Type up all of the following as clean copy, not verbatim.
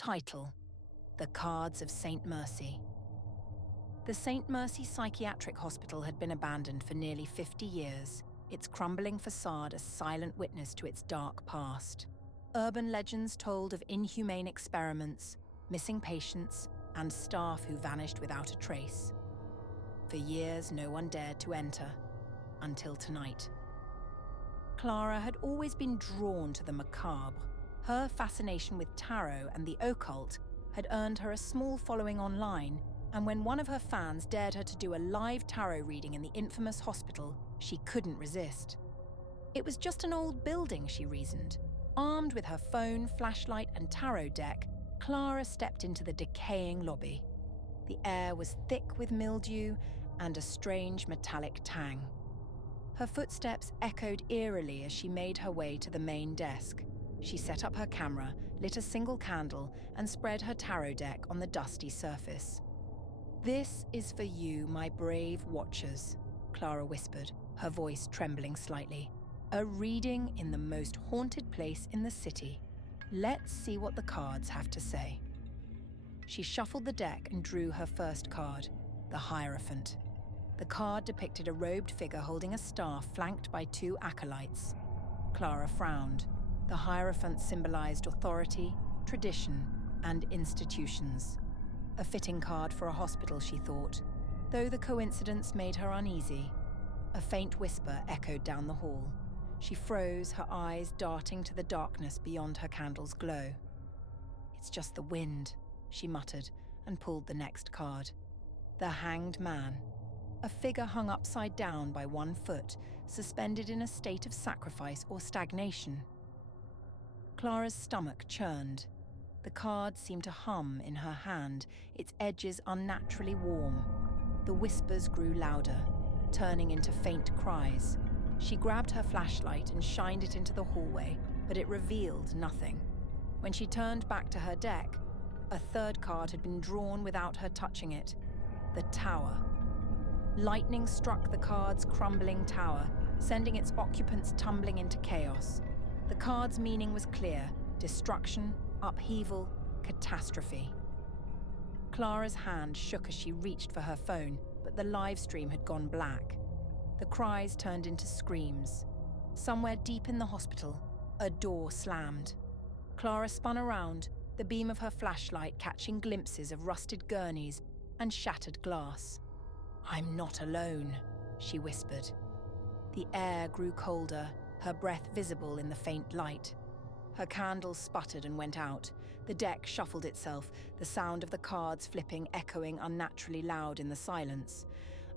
Title: The Cards of St. Mercy. The St. Mercy Psychiatric Hospital had been abandoned for nearly 50 years, its crumbling facade a silent witness to its dark past. Urban legends told of inhumane experiments, missing patients, and staff who vanished without a trace. For years, no one dared to enter, until tonight. Clara had always been drawn to the macabre. Her fascination with tarot and the occult had earned her a small following online, and when one of her fans dared her to do a live tarot reading in the infamous hospital, she couldn't resist. It was just an old building, she reasoned. Armed with her phone, flashlight, and tarot deck, Clara stepped into the decaying lobby. The air was thick with mildew and a strange metallic tang. Her footsteps echoed eerily as she made her way to the main desk. She set up her camera, lit a single candle, and spread her tarot deck on the dusty surface. "This is for you, my brave watchers," Clara whispered, her voice trembling slightly. "A reading in the most haunted place in the city. Let's see what the cards have to say." She shuffled the deck and drew her first card, the Hierophant. The card depicted a robed figure holding a staff flanked by two acolytes. Clara frowned. The Hierophant symbolized authority, tradition, and institutions. A fitting card for a hospital, she thought, though the coincidence made her uneasy. A faint whisper echoed down the hall. She froze, her eyes darting to the darkness beyond her candle's glow. "It's just the wind," she muttered, and pulled the next card. The Hanged Man. A figure hung upside down by one foot, suspended in a state of sacrifice or stagnation. Clara's stomach churned. The card seemed to hum in her hand, its edges unnaturally warm. The whispers grew louder, turning into faint cries. She grabbed her flashlight and shined it into the hallway, but it revealed nothing. When she turned back to her deck, a third card had been drawn without her touching it: the Tower. Lightning struck the card's crumbling tower, sending its occupants tumbling into chaos. The card's meaning was clear: destruction, upheaval, catastrophe. Clara's hand shook as she reached for her phone, but the live stream had gone black. The cries turned into screams. Somewhere deep in the hospital, a door slammed. Clara spun around, the beam of her flashlight catching glimpses of rusted gurneys and shattered glass. "I'm not alone," she whispered. The air grew colder, her breath visible in the faint light. Her candle sputtered and went out. The deck shuffled itself, the sound of the cards flipping echoing unnaturally loud in the silence.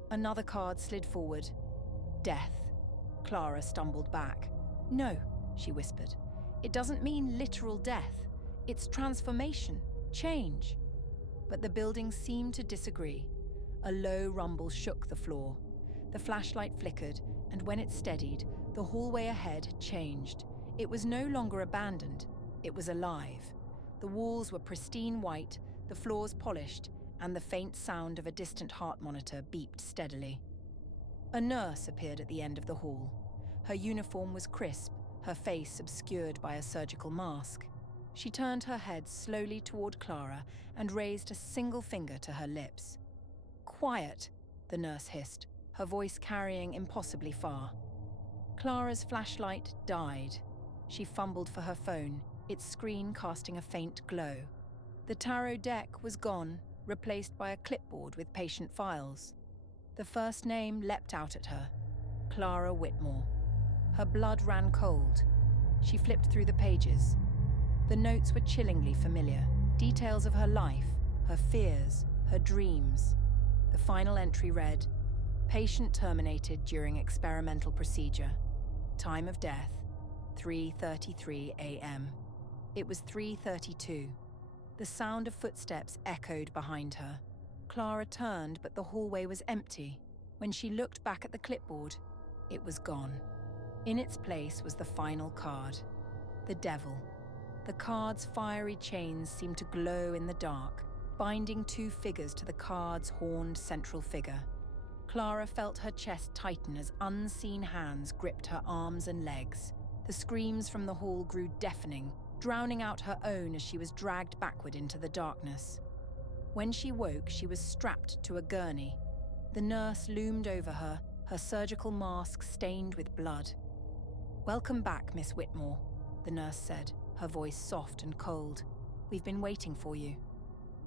Another card slid forward. Death. Clara stumbled back. "No," she whispered. "It doesn't mean literal death. It's transformation, change." But the building seemed to disagree. A low rumble shook the floor. The flashlight flickered, and when it steadied, the hallway ahead changed. It was no longer abandoned. It was alive. The walls were pristine white, the floors polished, and the faint sound of a distant heart monitor beeped steadily. A nurse appeared at the end of the hall. Her uniform was crisp, her face obscured by a surgical mask. She turned her head slowly toward Clara and raised a single finger to her lips. "Quiet," the nurse hissed, her voice carrying impossibly far. Clara's flashlight died. She fumbled for her phone, its screen casting a faint glow. The tarot deck was gone, replaced by a clipboard with patient files. The first name leapt out at her: Clara Whitmore. Her blood ran cold. She flipped through the pages. The notes were chillingly familiar, details of her life, her fears, her dreams. The final entry read: patient terminated during experimental procedure. Time of death, 3:33 a.m. It was 3:32. The sound of footsteps echoed behind her. Clara turned, but the hallway was empty. When she looked back at the clipboard, it was gone. In its place was the final card: the Devil. The card's fiery chains seemed to glow in the dark, binding two figures to the card's horned central figure. Clara felt her chest tighten as unseen hands gripped her arms and legs. The screams from the hall grew deafening, drowning out her own as she was dragged backward into the darkness. When she woke, she was strapped to a gurney. The nurse loomed over her, her surgical mask stained with blood. "Welcome back, Miss Whitmore," the nurse said, her voice soft and cold. "We've been waiting for you."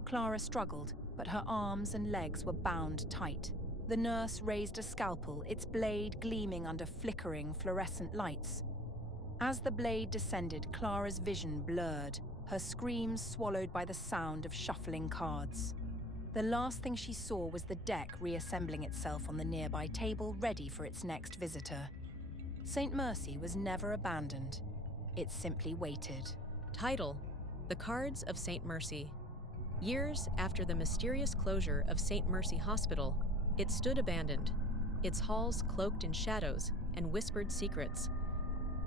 Clara struggled, but her arms and legs were bound tight. The nurse raised a scalpel, its blade gleaming under flickering fluorescent lights. As the blade descended, Clara's vision blurred, her screams swallowed by the sound of shuffling cards. The last thing she saw was the deck reassembling itself on the nearby table, ready for its next visitor. St. Mercy was never abandoned. It simply waited. Title: The Cards of St. Mercy. Years after the mysterious closure of St. Mercy Hospital, it stood abandoned, its halls cloaked in shadows and whispered secrets.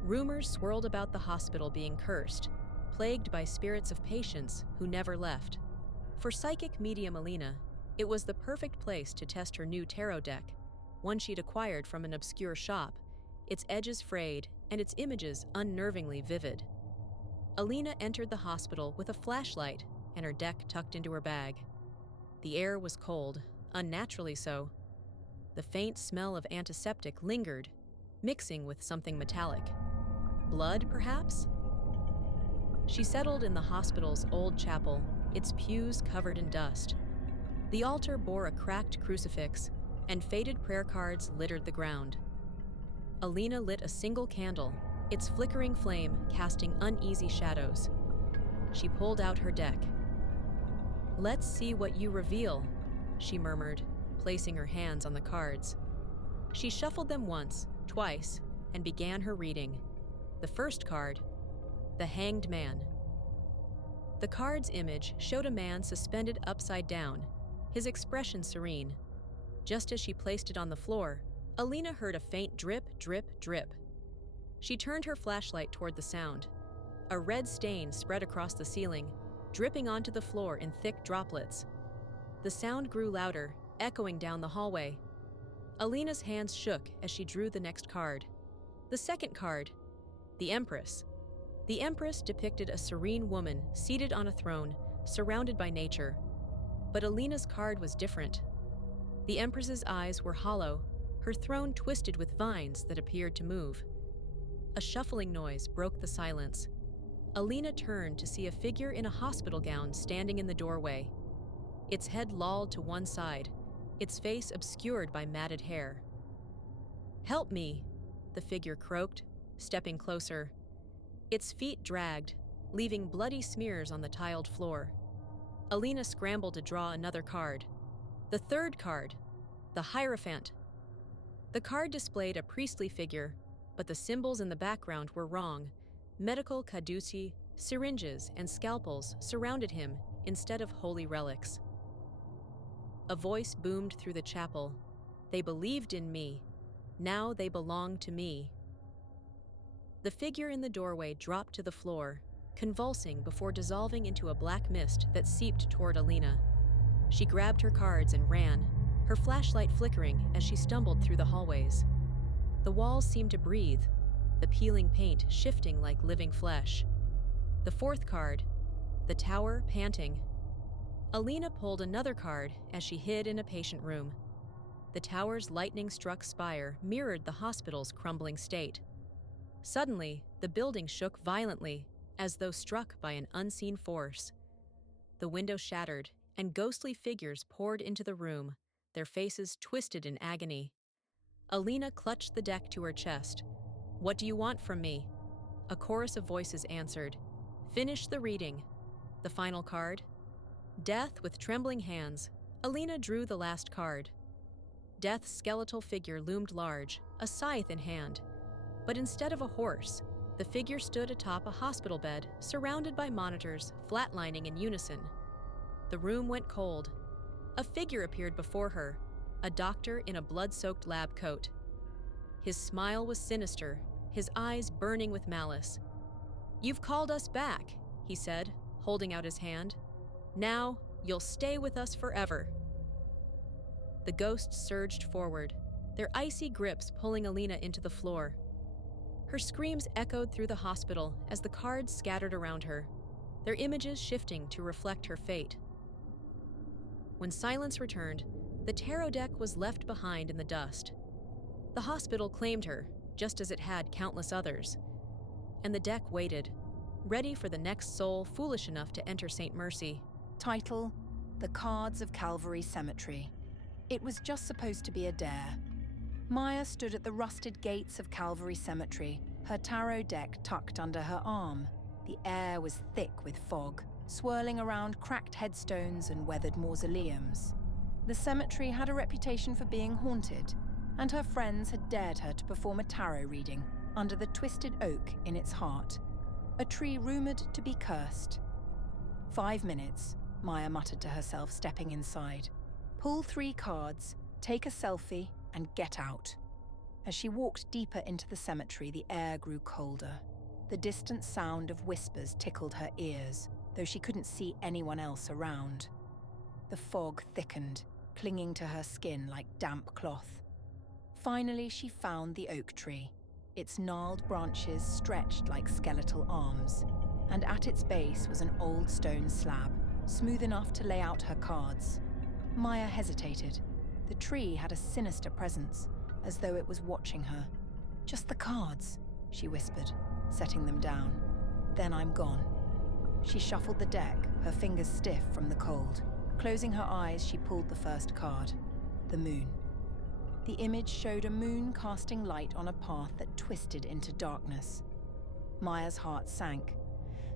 Rumors swirled about the hospital being cursed, plagued by spirits of patients who never left. For psychic medium Alina, it was the perfect place to test her new tarot deck, one she'd acquired from an obscure shop, its edges frayed and its images unnervingly vivid. Alina entered the hospital with a flashlight and her deck tucked into her bag. The air was cold, unnaturally so. The faint smell of antiseptic lingered, mixing with something metallic. Blood, perhaps? She settled in the hospital's old chapel, its pews covered in dust. The altar bore a cracked crucifix, and faded prayer cards littered the ground. Alina lit a single candle, its flickering flame casting uneasy shadows. She pulled out her deck. "Let's see what you reveal," she murmured, placing her hands on the cards. She shuffled them once, twice, and began her reading. The first card: the Hanged Man. The card's image showed a man suspended upside down, his expression serene. Just as she placed it on the floor, Alina heard a faint drip, drip, drip. She turned her flashlight toward the sound. A red stain spread across the ceiling, dripping onto the floor in thick droplets. The sound grew louder, echoing down the hallway. Alina's hands shook as she drew the next card. The second card: the Empress. The Empress depicted a serene woman seated on a throne, surrounded by nature. But Alina's card was different. The Empress's eyes were hollow, her throne twisted with vines that appeared to move. A shuffling noise broke the silence. Alina turned to see a figure in a hospital gown standing in the doorway. Its head lolled to one side, its face obscured by matted hair. "Help me," the figure croaked, stepping closer. Its feet dragged, leaving bloody smears on the tiled floor. Alina scrambled to draw another card. The third card: the Hierophant. The card displayed a priestly figure, but the symbols in the background were wrong. Medical caduci, syringes, and scalpels surrounded him instead of holy relics. A voice boomed through the chapel. "They believed in me. Now they belong to me." The figure in the doorway dropped to the floor, convulsing before dissolving into a black mist that seeped toward Alina. She grabbed her cards and ran, her flashlight flickering as she stumbled through the hallways. The walls seemed to breathe, the peeling paint shifting like living flesh. The fourth card: the Tower, panting. Alina pulled another card as she hid in a patient room. The tower's lightning-struck spire mirrored the hospital's crumbling state. Suddenly, the building shook violently, as though struck by an unseen force. The window shattered, and ghostly figures poured into the room, their faces twisted in agony. Alina clutched the deck to her chest. "What do you want from me?" A chorus of voices answered. "Finish the reading." The final card: Death. With trembling hands, Alina drew the last card. Death's skeletal figure loomed large, a scythe in hand. But instead of a horse, the figure stood atop a hospital bed, surrounded by monitors, flatlining in unison. The room went cold. A figure appeared before her, a doctor in a blood-soaked lab coat. His smile was sinister, his eyes burning with malice. "You've called us back," he said, holding out his hand. "Now, you'll stay with us forever." The ghosts surged forward, their icy grips pulling Alina into the floor. Her screams echoed through the hospital as the cards scattered around her, their images shifting to reflect her fate. When silence returned, the tarot deck was left behind in the dust. The hospital claimed her, just as it had countless others. And the deck waited, ready for the next soul foolish enough to enter St. Mercy. Title: The Cards of Calvary Cemetery. It was just supposed to be a dare. Maya stood at the rusted gates of Calvary Cemetery, her tarot deck tucked under her arm. The air was thick with fog, swirling around cracked headstones and weathered mausoleums. The cemetery had a reputation for being haunted, and her friends had dared her to perform a tarot reading under the twisted oak in its heart, a tree rumored to be cursed. 5 minutes, Maya muttered to herself, stepping inside. Pull 3 cards, take a selfie, and get out. As she walked deeper into the cemetery, the air grew colder. The distant sound of whispers tickled her ears, though she couldn't see anyone else around. The fog thickened, clinging to her skin like damp cloth. Finally, she found the oak tree. Its gnarled branches stretched like skeletal arms, and at its base was an old stone slab, smooth enough to lay out her cards. Maya hesitated. The tree had a sinister presence, as though it was watching her. "Just the cards," she whispered, setting them down. "Then I'm gone." She shuffled the deck, her fingers stiff from the cold. Closing her eyes, she pulled the first card, the moon. The image showed a moon casting light on a path that twisted into darkness. Maya's heart sank.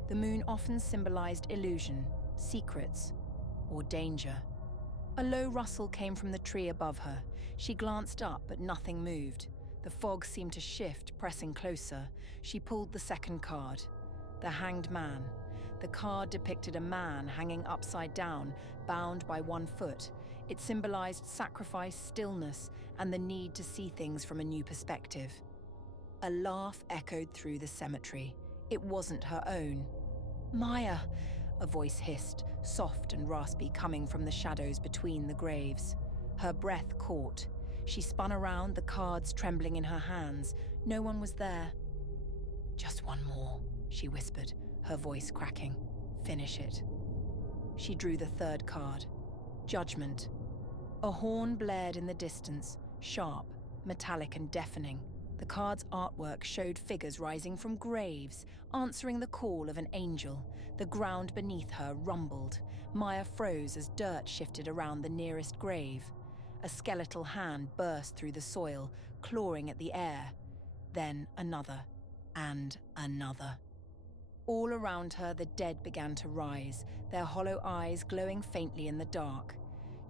The moon often symbolized illusion, secrets, or danger. A low rustle came from the tree above her. She glanced up, but nothing moved. The fog seemed to shift, pressing closer. She pulled the second card, the Hanged Man. The card depicted a man hanging upside down, bound by one foot. It symbolized sacrifice, stillness, and the need to see things from a new perspective. A laugh echoed through the cemetery. It wasn't her own. "Maya," a voice hissed, soft and raspy, coming from the shadows between the graves. Her breath caught. She spun around, the cards trembling in her hands. No one was there. "Just one more," she whispered, her voice cracking. "Finish it." She drew the third card, Judgment. A horn blared in the distance, sharp, metallic and deafening. The card's artwork showed figures rising from graves, answering the call of an angel. The ground beneath her rumbled. Maya froze as dirt shifted around the nearest grave. A skeletal hand burst through the soil, clawing at the air. Then another, and another. All around her, the dead began to rise, their hollow eyes glowing faintly in the dark.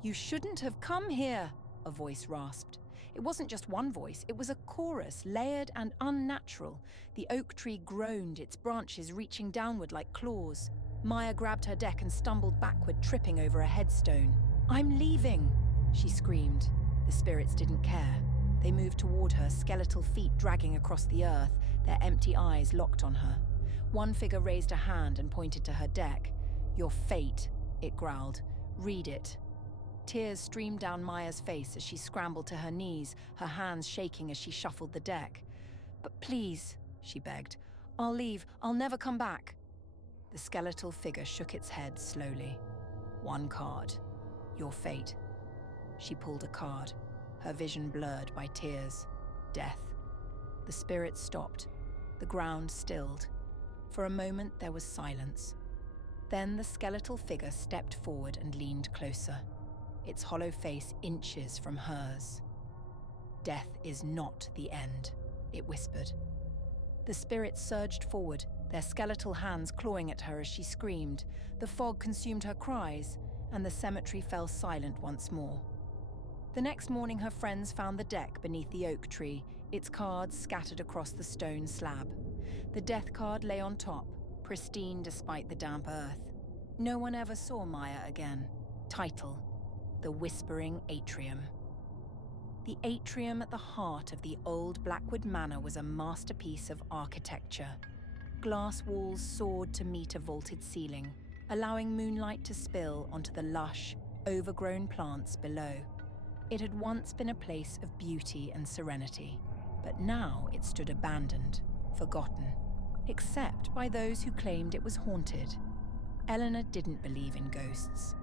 "You shouldn't have come here," a voice rasped. It wasn't just one voice, it was a chorus, layered and unnatural. The oak tree groaned, its branches reaching downward like claws. Maya grabbed her deck and stumbled backward, tripping over a headstone. "I'm leaving," she screamed. The spirits didn't care. They moved toward her, skeletal feet dragging across the earth, their empty eyes locked on her. One figure raised a hand and pointed to her deck. "Your fate," it growled. "Read it." Tears streamed down Maya's face as she scrambled to her knees, her hands shaking as she shuffled the deck. "But please," she begged. "I'll leave. I'll never come back." The skeletal figure shook its head slowly. "One card. Your fate." She pulled a card, her vision blurred by tears. Death. The spirit stopped. The ground stilled. For a moment there was silence. Then the skeletal figure stepped forward and leaned closer, its hollow face inches from hers. "Death is not the end," it whispered. The spirit surged forward, their skeletal hands clawing at her as she screamed. The fog consumed her cries, and the cemetery fell silent once more. The next morning, her friends found the deck beneath the oak tree, its cards scattered across the stone slab. The death card lay on top, pristine despite the damp earth. No one ever saw Maya again. Title: The Whispering Atrium. The atrium at the heart of the old Blackwood Manor was a masterpiece of architecture. Glass walls soared to meet a vaulted ceiling, allowing moonlight to spill onto the lush, overgrown plants below. It had once been a place of beauty and serenity, but now it stood abandoned, forgotten, except by those who claimed it was haunted. Eleanor didn't believe in ghosts.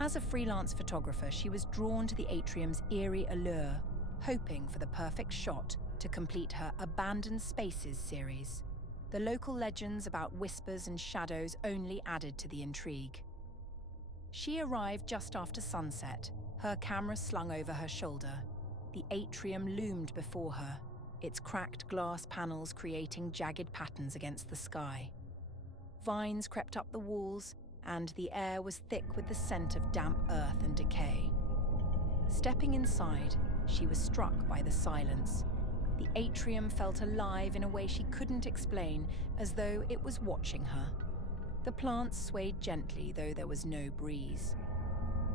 As a freelance photographer, she was drawn to the atrium's eerie allure, hoping for the perfect shot to complete her Abandoned Spaces series. The local legends about whispers and shadows only added to the intrigue. She arrived just after sunset, her camera slung over her shoulder. The atrium loomed before her, its cracked glass panels creating jagged patterns against the sky. Vines crept up the walls, and the air was thick with the scent of damp earth and decay. Stepping inside, she was struck by the silence. The atrium felt alive in a way she couldn't explain, as though it was watching her. The plants swayed gently, though there was no breeze.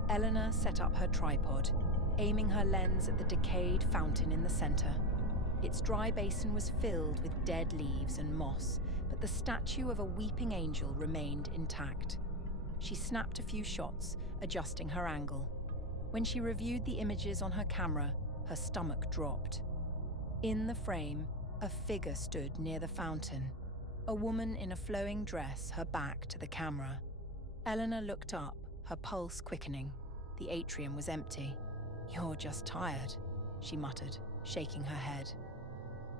Eleanor set up her tripod, aiming her lens at the decayed fountain in the center. Its dry basin was filled with dead leaves and moss, but the statue of a weeping angel remained intact. She snapped a few shots, adjusting her angle. When she reviewed the images on her camera, her stomach dropped. In the frame, a figure stood near the fountain, a woman in a flowing dress, her back to the camera. Eleanor looked up, her pulse quickening. The atrium was empty. "You're just tired," she muttered, shaking her head.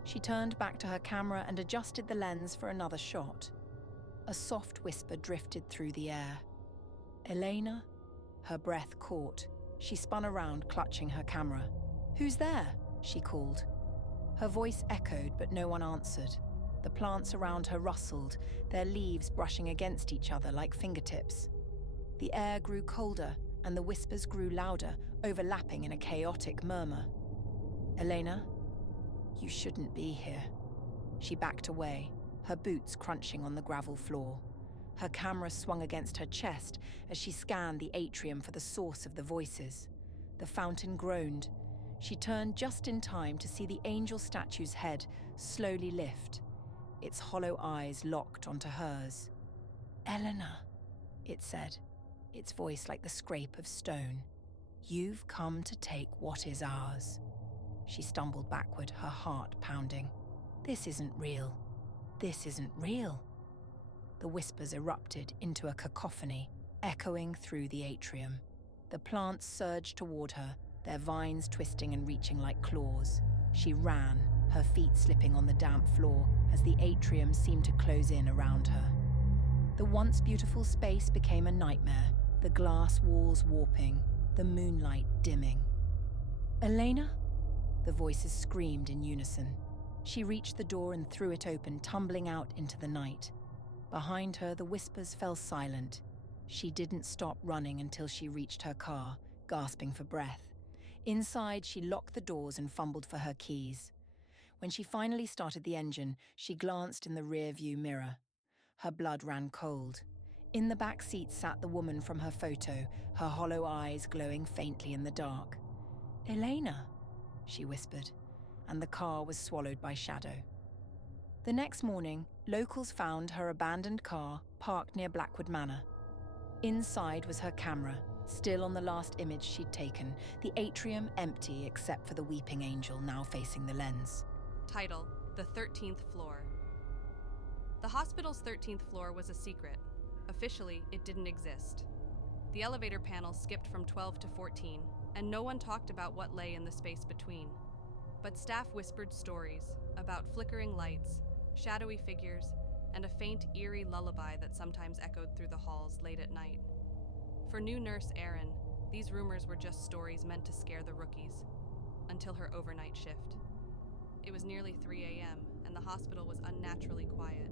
She turned back to her camera and adjusted the lens for another shot. A soft whisper drifted through the air. "Elena?" Her breath caught. She spun around, clutching her camera. "Who's there?" she called. Her voice echoed, but no one answered. The plants around her rustled, their leaves brushing against each other like fingertips. The air grew colder, and the whispers grew louder, overlapping in a chaotic murmur. "Elena? You shouldn't be here." She backed away, her boots crunching on the gravel floor. Her camera swung against her chest as she scanned the atrium for the source of the voices. The fountain groaned. She turned just in time to see the angel statue's head slowly lift, its hollow eyes locked onto hers. "Eleanor," it said, its voice like the scrape of stone. "You've come to take what is ours." She stumbled backward, her heart pounding. "This isn't real. This isn't real." The whispers erupted into a cacophony, echoing through the atrium. The plants surged toward her, their vines twisting and reaching like claws. She ran, her feet slipping on the damp floor as the atrium seemed to close in around her. The once beautiful space became a nightmare, the glass walls warping, the moonlight dimming. "Elena?" The voices screamed in unison. She reached the door and threw it open, tumbling out into the night. Behind her, the whispers fell silent. She didn't stop running until she reached her car, gasping for breath. Inside, she locked the doors and fumbled for her keys. When she finally started the engine, she glanced in the rear-view mirror. Her blood ran cold. In the back seat sat the woman from her photo, her hollow eyes glowing faintly in the dark. "Elena," she whispered, and the car was swallowed by shadow. The next morning, locals found her abandoned car parked near Blackwood Manor. Inside was her camera, still on the last image she'd taken, the atrium empty except for the weeping angel now facing the lens. Title: The 13th Floor. The hospital's 13th floor was a secret. Officially, it didn't exist. The elevator panel skipped from 12 to 14, and no one talked about what lay in the space between. But staff whispered stories about flickering lights, shadowy figures, and a faint, eerie lullaby that sometimes echoed through the halls late at night. For new nurse Erin, these rumors were just stories meant to scare the rookies, until her overnight shift. It was nearly 3 a.m., and the hospital was unnaturally quiet.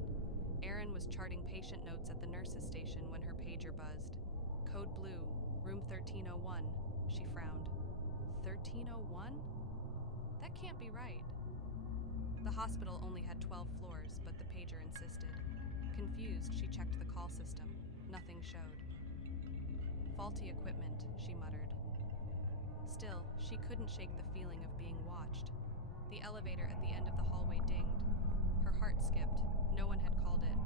Erin was charting patient notes at the nurses' station when her pager buzzed. "Code blue, room 1301, she frowned. 1301? That can't be right. The hospital only had 12 floors, but the pager insisted. Confused, she checked the call system. Nothing showed. "Faulty equipment," she muttered. Still, she couldn't shake the feeling of being watched. The elevator at the end of the hallway dinged. Her heart skipped. No one had called it.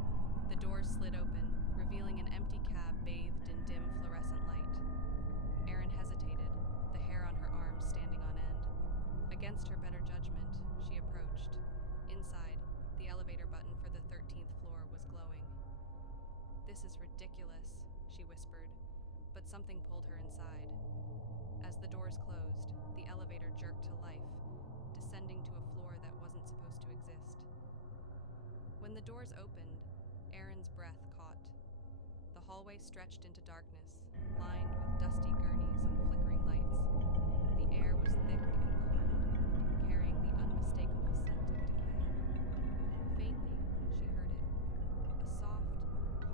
The doors slid open, revealing an empty cab bathed in dim fluorescent light. Erin hesitated, the hair on her arms standing on end. Against her better judgment, she approached. Inside, the elevator "This is ridiculous," she whispered, but something pulled her inside. As the doors closed, the elevator jerked to life, descending to a floor that wasn't supposed to exist. When the doors opened, Erin's breath caught. The hallway stretched into darkness, lined with dusty gurneys and flickering lights. The air was thick and cold, carrying the unmistakable scent of decay. Faintly, she heard it, a soft,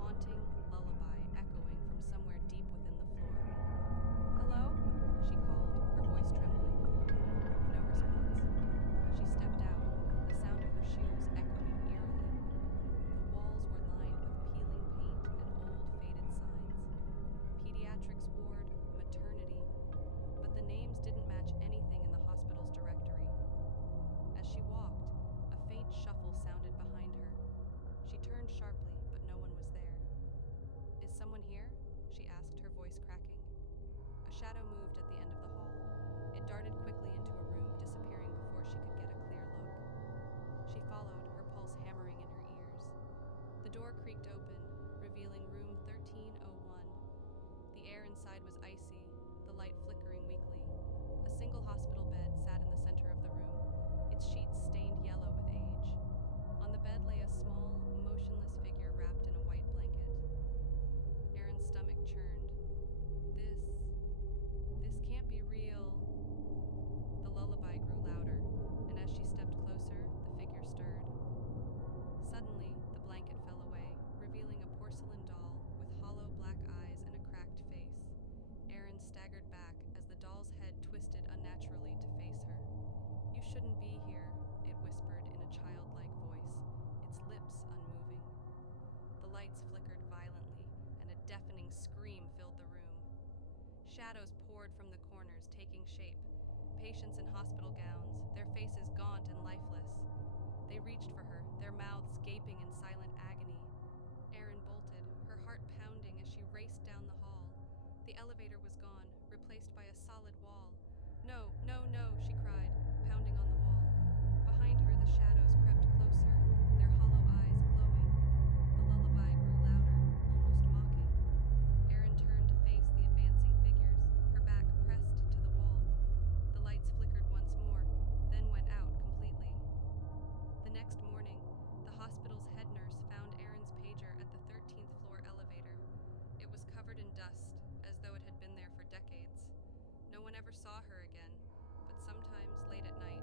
haunting lullaby echoing from somewhere deep within the floor. "Hello?" she called, her voice trembling. No response. She stepped out, the sound of her shoes echoing eerily. The walls were lined with peeling paint and old faded signs. Pediatrics ward, maternity. But the names didn't match anything in the hospital's directory. As she walked, a faint shuffle sounded behind her. She turned sharply, but no one was there. "Is someone here?" she asked, her voice cracking. A shadow moved at the end of the hall. It darted quickly into a room, disappearing before she could get a clear look. She followed, her pulse hammering in her ears. The door creaked open, revealing room 1301. The air inside was icy, the light flickering weakly. A single hospital bed sat in the center of the room, its sheets stained yellow with age. On the bed lay a small, motionless figure wrapped in a white blanket. Erin's stomach churned. This can't be real. The lullaby grew louder, and as she stepped closer, the figure stirred. Suddenly, the blanket fell away, revealing a porcelain doll with hollow black eyes and a cracked face. Erin staggered back as the doll's head twisted unnaturally to face her. "You shouldn't be here," it whispered in a childlike voice, its lips unmoving. The lights flickered violently, and a deafening scream filled the room. Shadows poured from the corners, taking shape. Patients in hospital gowns, their faces gaunt and lifeless. They reached for her, their mouths gaping in silent agony. Erin bolted, her heart pounding as she raced down the hall. The elevator was gone, replaced by a solid wall. "No, no, no," she cried, pounding on the wall. Behind her, the shadows crept closer, their hollow eyes glowing. The lullaby grew louder, almost mocking. Erin turned to face the advancing figures, her back pressed to the wall. The lights flickered once more, then went out completely. The next morning, the hospital's head nurse found Erin's pager at the 13th floor elevator. It was covered in dust, as though it had been there for decades. No one ever saw her again, but sometimes late at night,